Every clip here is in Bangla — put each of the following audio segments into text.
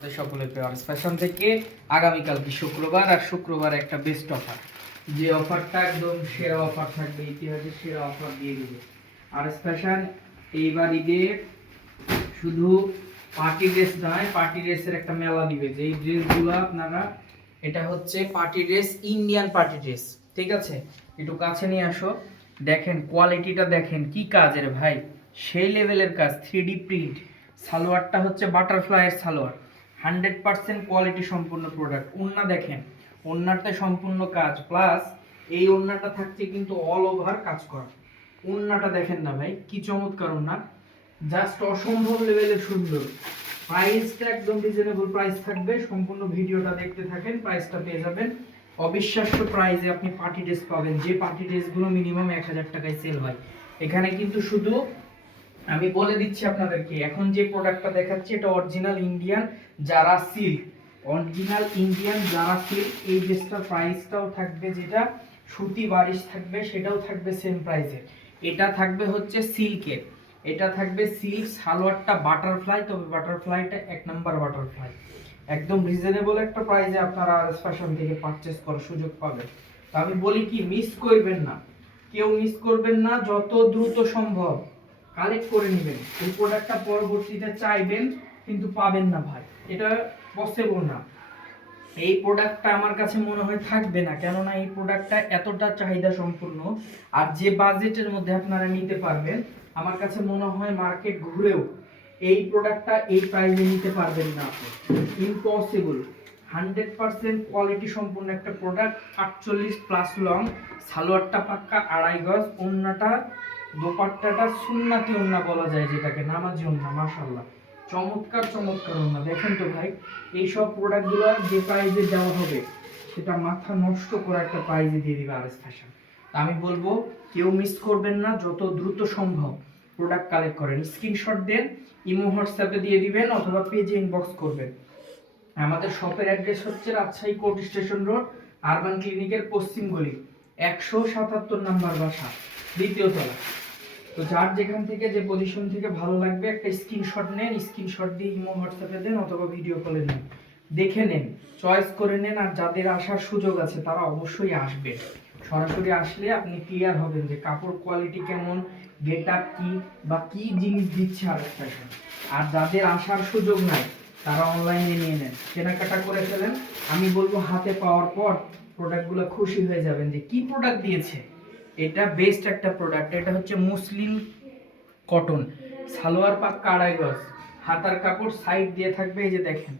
সকলের ফেভারিট ফ্যাশন থেকে আগামীকাল কি শুক্রবার, আর শুক্রবার একটা বেস্ট অফার, যে অফারটা একদম সেরা অফার থাকবে, ইতিহাসের সেরা অফার দিয়ে দিবে আর ফ্যাশন। এইবার ঈদে শুধু পার্টি ড্রেস নয়, পার্টি ড্রেসের একটা মেলা দিবে, যে এই ড্রেসগুলো আপনারা, এটা হচ্ছে party dress, Indian party dress, ঠিক আছে? একটু কাছে নিয়ে আসো, দেখেন কোয়ালিটিটা, দেখেন কি কাজের ভাই, সেই লেভেলের কাজ, 3D প্রিন্ট। সালোয়ারটা হচ্ছে বাটারফ্লাইয়ের সালোয়ার, 100% কোয়ালিটি সম্পূর্ণ প্রোডাক্ট। ওড়না দেখেন, ওড়নাতে সম্পূর্ণ কাজ, প্লাস এই ওড়নাটা থাকছে কিন্তু অল ওভার কাজ করা। ওড়নাটা দেখেন না ভাই, কি চমৎকার ওড়না, জাস্ট অসম্ভব লেভেলের সুন্দর। প্রাইসটা একদম রিজনেবল প্রাইস থাকবে, সম্পূর্ণ ভিডিওটা দেখতে থাকেন, প্রাইসটা পেয়ে যাবেন অবিশ্বাস্য প্রাইসে। আপনি পার্টি ড্রেস পাবেন, যে পার্টি ড্রেসগুলো মিনিমাম 1000 টাকায় সেল হয়। এখানে কিন্তু শুধু আমি বলে দিচ্ছি আপনাদেরকে, এখন যে প্রোডাক্টটা দেখাচ্ছি এটা original Indian Zara silk, original Indian Zara silk. এই ড্রেসটার প্রাইসটাও থাকবে, যেটা সুতি বারিশ থাকবে সেটাও থাকবে সেম প্রাইসে। এটা থাকবে হচ্ছে সিল্কের, এটা থাকবে সিল্ক, সালোয়ারটা বাটারফ্লাই, তবে বাটারফ্লাইটা 1 নাম্বার বাটারফ্লাই। একদম রিজনেবল একটা প্রাইসে আপনারা আর ফ্যাশন থেকে পারচেজ করার সুযোগ পাবেন। তো আমি বলি কি, মিস করবেন না, কেউ মিস করবেন না, যত দ্রুত সম্ভব কালেক্ট করে নেবেন। এই প্রোডাক্টটা পরবর্তীতে চাইবেন কিন্তু পাবেন না ভাই, এটা পসিবল না। এই প্রোডাক্টটা আমার কাছে মনে হয় থাকবে না, কেননা এই প্রোডাক্টটা এতটা চাহিদা সম্পূর্ণ, আর যে বাজেটের মধ্যে আপনারা নিতে পারবেন, আমার কাছে মনে হয় মার্কেট ঘুরেও এই প্রোডাক্টটা এই প্রাইসে নিতে পারবেন না আপনি, ইম্পসিবল। 100% কোয়ালিটি সম্পূর্ণ একটা প্রোডাক্ট, 48+ লং, সালোয়ারটা পাক্কা 2.5 গজ, ওন্নাটা দোপাট্টাটা সুন্নাতি ওন্না বলা যায়, যেটাকে নামাজি ওন্না, মাশাআল্লাহ চমৎকার চমৎকার ওন্না। দেখেন তো ভাই, এই সব প্রোডাক্টগুলো যে প্রাইসে দেওয়া হবে সেটা মাথা নষ্ট করা একটা প্রাইসে দিয়ে দিবে আরএস ফ্যাশন। আমি বলবো কেউ মিস করবেন না, যত দ্রুত সম্ভব প্রোডাক্ট কালেক্ট করেন, স্ক্রিনশট দেন, ইমো হোয়াটসঅ্যাপে দিয়ে দিবেন অথবা পেজে ইনবক্স করবেন। আমাদের শপের অ্যাড্রেস হচ্ছে Rajshahi court station road, urban ক্লিনিকের পশ্চিম গলি, 177 নাম্বার বাসা, দ্বিতীয় তলা। তো যার যেখান থেকে যে পজিশন থেকে ভালো লাগবে একটা স্ক্রিনশট নেন, স্ক্রিনশট দিয়ে ইমো হোয়াটসঅ্যাপে দেন অথবা ভিডিও কলে নেন, দেখে নেন, চয়েস করে নেন। আর যাদের আসার সুযোগ আছে তারা অবশ্যই আসবে, সরাসরি আসলে আপনি ক্লিয়ার হবেন যে কাপড় কোয়ালিটি কেমন, গেটআপ কি বা কি জিনিস দিচ্ছে আরএস ফ্যাশন। আর যাদের আসার সুযোগ নাই তারা অনলাইনে নিয়ে নেন, কেনাকাটা করে ফেলেন। আমি বলবো হাতে পাওয়ার পর প্রোডাক্টগুলো খুশি হয়ে যাবেন যে কি প্রোডাক্ট দিয়েছে, এটা বেস্ট একটা প্রোডাক্ট। এটা হচ্ছে মুসলিম কটন, সালোয়ার পাক্কা 2.5 গজ, হাতার কাপড় সাইড দিয়ে থাকবে, এই যে দেখেন,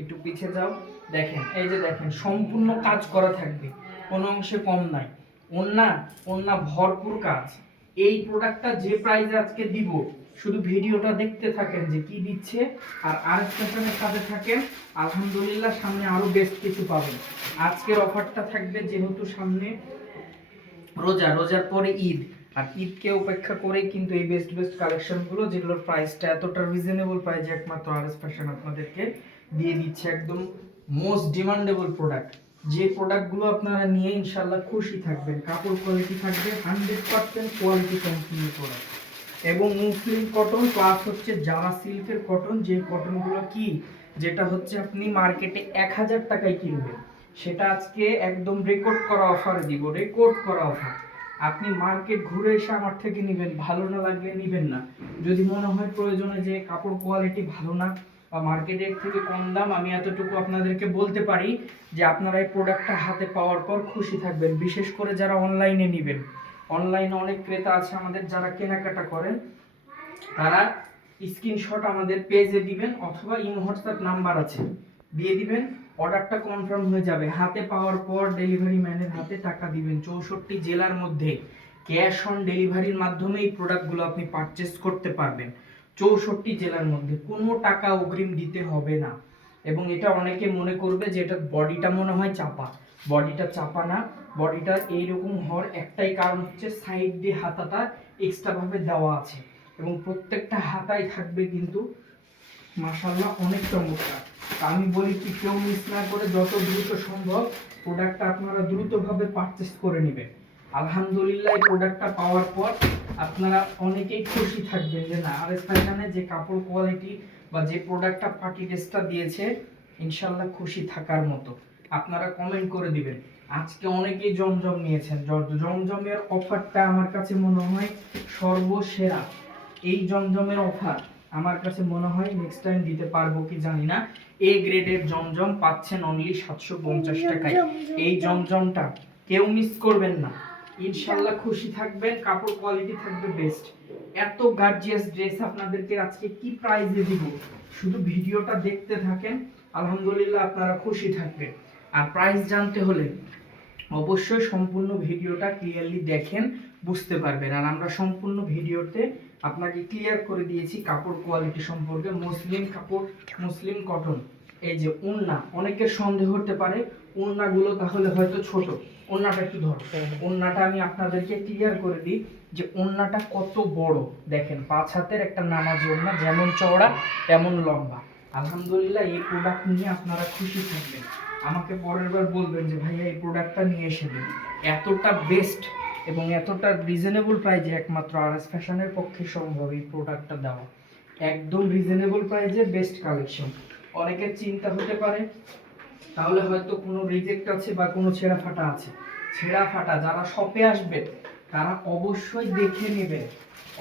একটু পিছিয়ে যাও, দেখেন এই যে দেখেন সম্পূর্ণ কাজ করা থাকবে, কোনো অংশে কম নাই। ওন্না ওন্না ভরপুর কাজ। এই প্রোডাক্টটা যে প্রাইসে আজকে দিব, শুধু ভিডিওটা দেখতে থাকেন যে কি দিচ্ছে, আর আরএস ফ্যাশনের সাথে থাকেন, আলহামদুলিল্লাহ সামনে আরো বেস্ট কিছু পাবেন। আজকের অফারটা থাকবে যেহেতু সামনে রোজার পরে ঈদ, আর ঈদকে উপেক্ষা করে কিন্তু এই বেস্ট বেস্ট কালেকশনগুলো, যেগুলোর প্রাইসটা এতটা রিজনেবল প্রাইসে একমাত্র আরএস ফ্যাশন আপনাদেরকে দিয়ে দিচ্ছে, একদম মোস্ট ডিমান্ডেবল প্রোডাক্ট। যে প্রোডাক্টগুলো আপনারা নিয়ে ইনশাল্লাহ খুশি থাকবেন, কাপড় কোয়ালিটি থাকবে 100% কোয়ালিটি সম্পূর্ণ প্রোডাক্ট, এবং মুসলিম কটন প্লাস হচ্ছে জারা সিল্কের কটন, যে কটনগুলো কি, যেটা হচ্ছে আপনি মার্কেটে 1000 টাকায় কিনবেন, সেটা আজকে একদম রেকর্ড করা অফারে দিব, রেকর্ড করা অফার। আপনি মার্কেট ঘুরে এসে আমার থেকে নেবেন, ভালো না লাগলে নেবেন না। যদি মনে হয় প্রয়োজনে যে কাপড় কোয়ালিটি ভালো না বা মার্কেটের থেকে কম দাম, আমি এতটুকু আপনাদেরকে বলতে পারি যে আপনারা এই প্রোডাক্টটা হাতে পাওয়ার পর খুশি থাকবেন, বিশেষ করে যারা অনলাইনে নেবেন। অনলাইনে অনেক ক্রেতা আছে আমাদের যারা কেনাকাটা করেন, তারা স্ক্রিনশট আমাদের পেজে দিবেন অথবা ইমো হোয়াটসঅ্যাপ নাম্বার আছে, দিয়ে দিবেন, অর্ডারটা কনফার্ম হয়ে যাবে, হাতে পাওয়ার পর ডেলিভারি ম্যানের হাতে টাকা দিবেন। 64 জেলার মধ্যে ক্যাশ অন ডেলিভারির মাধ্যমে এই প্রোডাক্টগুলো আপনি পারচেস করতে পারবেন, 64 জেলার মধ্যে কোনো টাকা অগ্রিম দিতে হবে না। এবং এটা অনেকে মনে করবে যে এটা বডিটা মনে হয় চাপা, বডিটা চাপা না, বডিটা এইরকম হওয়ার একটাই কারণ হচ্ছে সাইড দিয়ে হাতাটা এক্সট্রা ভাবে দেওয়া আছে, এবং প্রত্যেকটা হাতায় থাকবে কিন্তু মাশাআল্লাহ অনেক চমৎকার। আমি বলি কি, কেউ মিস না করে যত দ্রুত সম্ভব প্রোডাক্টটা আপনারা দ্রুতভাবে পারচেস করে নেবেন। আলহামদুলিল্লাহ এই প্রোডাক্টটা পাওয়ার পর আপনারা অনেকেই খুশি থাকবেন যে না, আরএস ফ্যাশনে যে কাপড় কোয়ালিটি বা যে প্রোডাক্টটা পার্টি ড্রেসটা দিয়েছে ইনশাল্লাহ খুশি থাকার মতো আপনারা কমেন্ট করে দিবেন। আজকে অনেকেই জমজম নিয়েছেন, জমজমের অফারটা আমার কাছে মনে হয় সর্বসেরা। এই জমজমের অফার আমার কাছে মনে হয় নেক্সট টাইম দিতে পারবো কি জানি না। এ গ্রেডের জমজম পাচ্ছেন অনলি 750 টাকায়। এই জমজমটা কেউ মিস করবেন না, ইনশাআল্লাহ খুশি থাকবেন, কাপড় কোয়ালিটি থাকবে বেস্ট। এত গার্জিয়াস ড্রেস আপনাদেরকে আজকে কি প্রাইসে দিব, শুধু ভিডিওটা দেখতে থাকেন, আলহামদুলিল্লাহ আপনারা খুশি থাকবেন। আর প্রাইস জানতে হলে অবশ্যই সম্পূর্ণ ভিডিওটা ক্লিয়ারলি দেখেন, বুঝতে পারবেন। আর আমরা সম্পূর্ণ ভিডিওতে আপনাকে ক্লিয়ার করে দিয়েছি কাপড় কোয়ালিটি সম্পর্কে। মুসলিম কাপড়, মুসলিম কটন। এই যে ওন্না, অনেকের সন্দেহ হতে পারে ওন্নাগুলো তাহলে হয়তো ছোট। ওন্নাটা একটু ধরো, ওন্নাটা আমি আপনাদেরকে ক্লিয়ার করে দিই যে ওন্নাটা কত বড়। দেখেন 5 হাতের একটা নামাজি ওন্না, যেমন চওড়া তেমন লম্বা। আলহামদুলিল্লাহ এই প্রোডাক্ট নিয়ে আপনারা খুশি থাকবেন। আমাকে পরের বার বলবেন যে ভাইয়া এই প্রোডাক্টটা নিয়ে এসে দিন। এতটা বেস্ট এবং এতটা রিজনেবল প্রাইজে একমাত্র আরএস ফ্যাশনের পক্ষে সম্ভব এই প্রোডাক্টটা দেওয়া। একদম রিজনেবল প্রাইজে বেস্ট কালেকশন। অনেকের চিন্তা হতে পারে তাহলে হয়তো কোনো রিজেক্ট আছে বা কোনো ছেঁড়া ফাটা আছে। ছেঁড়া ফাটা যারা শপে আসবে তারা অবশ্যই দেখে নেবেন,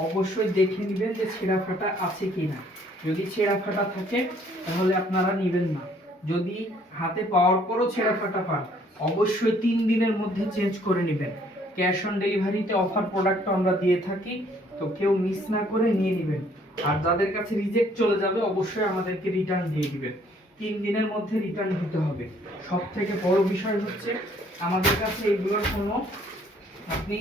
অবশ্যই দেখে নেবেন যে ছেঁড়া ফাটা আছে কিনা। যদি ছেঁড়া ফাটা থাকে তাহলে আপনারা নেবেন না। যদি হাতে পাওয়ার পরও ছেঁড়া ফাটা পান অবশ্যই 3 দিনের মধ্যে চেঞ্জ করে নেবেন। ক্যাশ অন ডেলিভারিতে অফার প্রোডাক্ট আমরা দিয়ে থাকি, তো কেউ মিস না করে নিয়ে নেবেন। আর যাদের কাছে রিজেক্ট চলে যাবে অবশ্যই আমাদেরকে রিটার্ন দিয়ে দিবেন। 3 দিনের মধ্যে রিটার্ন দিতে হবে। সব থেকে বড় বিষয় হচ্ছে আমাদের কাছে এইগুলোর কোনো আপনি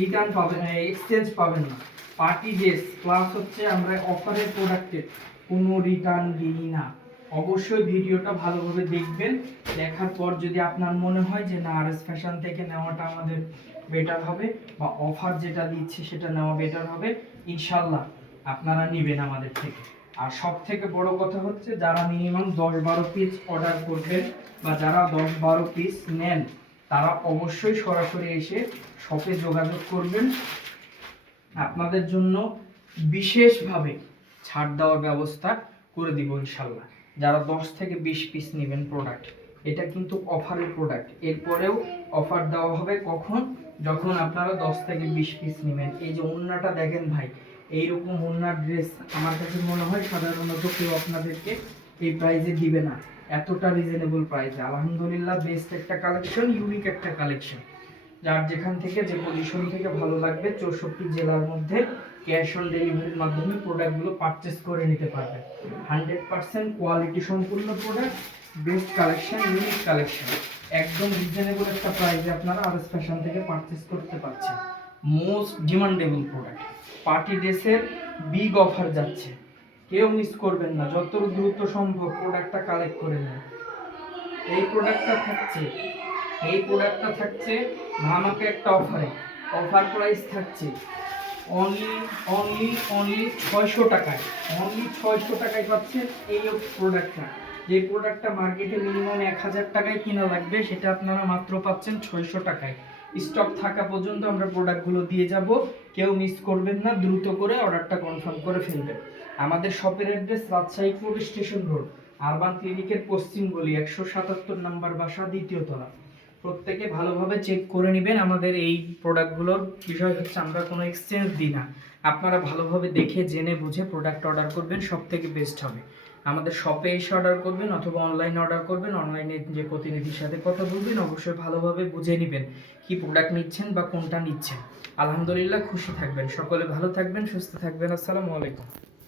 রিটার্ন পাবেন, এক্সচেঞ্জ পাবেন না। পার্টি ড্রেস প্লাস হচ্ছে আমরা অফারের প্রোডাক্টের কোনো রিটার্ন দিই না। অবশ্যই ভিডিওটা ভালোভাবে দেখবেন, দেখার পর যদি আপনার মনে হয় যে না আরএস ফ্যাশন থেকে নেওয়াটা আমাদের বেটার হবে বা অফার যেটা দিচ্ছে সেটা নেওয়া বেটার হবে, ইনশাল্লাহ আপনারা নেবেন আমাদের থেকে। আর সব থেকে বড় কথা হচ্ছে যারা মিনিমাম 10-12 পিস অর্ডার করবেন বা যারা 10-12 পিস নেন তারা অবশ্যই সরাসরি এসে শপে যোগাযোগ করবেন। আপনাদের জন্য বিশেষভাবে ছাড় দেওয়ার ব্যবস্থা করে দিব ইনশাল্লাহ। যারা 10 থেকে 20 পিস নেবেন প্রোডাক্ট, এটা কিন্তু অফারের প্রোডাক্ট। এরপরেও অফার দেওয়া হবে কখন, যখন আপনারা 10 থেকে 20 পিস নেবেন। এই যে ওন্নাটা দেখেন ভাই, এইরকম ওন্নার ড্রেস আমার কাছে মনে হয় সাধারণত কেউ আপনাদেরকে এই প্রাইসে দিবে না, এতটা রিজনেবল প্রাইসে। আলহামদুলিল্লাহ বেস্ট একটা কালেকশন, ইউনিক একটা কালেকশন। যার যেখান থেকে যে পজিশন থেকে ভালো লাগবে 64 জেলার মধ্যে ক্যাশ অন ডেলিভারির মাধ্যমে প্রোডাক্টগুলো পারচেস করে নিতে পারবেন। 100% কোয়ালিটি সম্পূর্ণ product, best collection, unique collection, একদম রিজনেবল একটা প্রাইসে আপনারা আরএস ফ্যাশন থেকে পারচেস করতে পারছেন। মোস্ট ডিমান্ডেবল প্রোডাক্ট, পার্টি ড্রেসের বিগ অফার যাচ্ছে, কেউ মিস করবেন না। যত দ্রুত সম্ভব প্রোডাক্টটা কালেক্ট করে নেন। এই প্রোডাক্টটা থাকছে ধামাকা একটা অফারে। অফার প্রাইস থাকছে অনলি 600 টাকায়। অনলি 600 টাকায় পাচ্ছেন এই প্রোডাক্টটা। যে প্রোডাক্টটা মার্কেটে মিনিমাম 1000 টাকায় কিনা লাগবে সেটা আপনারা মাত্র পাচ্ছেন 600 টাকায়। স্টক থাকা পর্যন্ত আমরা প্রোডাক্টগুলো দিয়ে যাব, কেউ মিস করবেন না, দ্রুত করে অর্ডারটা কনফার্ম করে ফেলবেন। আমাদের শপের address Rajshahi police station road, urban ক্লিনিকের পশ্চিম গলি, 177 নাম্বার বাসা, 2য় তলা। প্রত্যেকে ভালোভাবে চেক করে নেবেন। আমাদের এই প্রোডাক্টগুলোর বিষয় হচ্ছে আমরা কোনো এক্সচেঞ্জ দিই না। আপনারা ভালোভাবে দেখে জেনে বুঝে প্রোডাক্ট অর্ডার করবেন, সব থেকে বেস্ট হবে। আমাদের শপে এসে অর্ডার করবেন অথবা অনলাইনে অর্ডার করবেন। অনলাইনে যে প্রতিনিধির সাথে কথা বলবেন অবশ্যই ভালোভাবে বুঝে নেবেন কি প্রোডাক্ট নিচ্ছেন বা কোনটা নিচ্ছেন। আলহামদুলিল্লাহ খুশি থাকবেন, সকলে ভালো থাকবেন, সুস্থ থাকবেন। আসসালামু আলাইকুম।